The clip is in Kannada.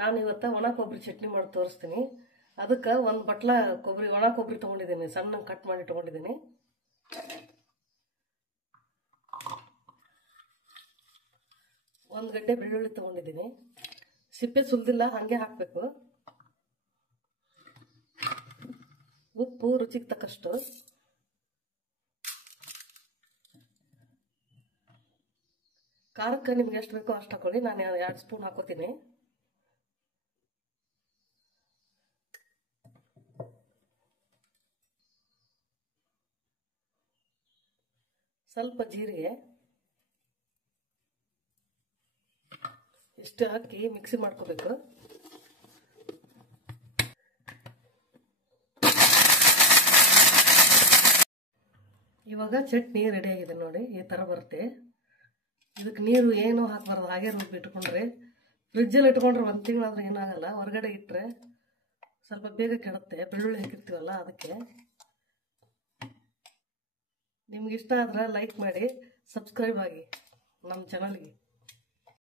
ನಾನು ಇವತ್ತು ಒಣ ಕೊಬ್ಬರಿ ಚಟ್ನಿ ಮಾಡಿ ತೋರಿಸ್ತೀನಿ. ಅದಕ್ಕೆ ಒಂದು ಬಟ್ಲ ಕೊಬ್ಬರಿ ಒಣ ಕೊಬ್ಬರಿ ತೊಗೊಂಡಿದ್ದೀನಿ, ಸಣ್ಣ ಕಟ್ ಮಾಡಿ ತೊಗೊಂಡಿದ್ದೀನಿ. ಒಂದು ಗಡ್ಡೆ ಬೆಳ್ಳುಳ್ಳಿ ತೊಗೊಂಡಿದ್ದೀನಿ. ಸಿಪ್ಪೆ ಸುಲಿದಿಲ್ಲ, ಹಾಗೆ ಹಾಕಬೇಕು. ಉಪ್ಪು ರುಚಿಗೆ ತಕ್ಕಷ್ಟು. ಖಾರಕ್ಕೆ ನಿಮ್ಗೆ ಎಷ್ಟು ಬೇಕೋ ಅಷ್ಟು ಹಾಕೊಳ್ಳಿ. ನಾನು 2 ಸ್ಪೂನ್ ಹಾಕೋತೀನಿ. ಸ್ವಲ್ಪ ಜೀರಿಗೆ ಇಷ್ಟು ಹಾಕಿ ಮಿಕ್ಸಿ ಮಾಡ್ಕೋಬೇಕು. ಇವಾಗ ಚಟ್ನಿ ರೆಡಿ ಆಗಿದೆ ನೋಡಿ, ಈ ಥರ ಬರುತ್ತೆ. ಇದಕ್ಕೆ ನೀರು ಏನು ಹಾಕಬಾರ್ದು, ಹಾಗೆ ರುಬ್ಬಿಟ್ಕೊಂಡ್ರೆ. ಫ್ರಿಜ್ಜಲ್ಲಿ ಇಟ್ಕೊಂಡ್ರೆ 1 ತಿಂಗಳಾದ್ರೆ ಏನಾಗಲ್ಲ. ಹೊರಗಡೆ ಇಟ್ಟರೆ ಸ್ವಲ್ಪ ಬೇಗ ಕೆಡುತ್ತೆ, ಬೆಳ್ಳುಳ್ಳಿ ಹಾಕಿರ್ತೀವಲ್ಲ ಅದಕ್ಕೆ. ನಿಮ್ಗೆ ಇಷ್ಟ ಆದ್ರೆ ಲೈಕ್ ಮಾಡಿ, ಸಬ್ಸ್ಕ್ರೈಬ್ ಆಗಿ ನಮ್ಮ ಚಾನಲ್ಗೆ.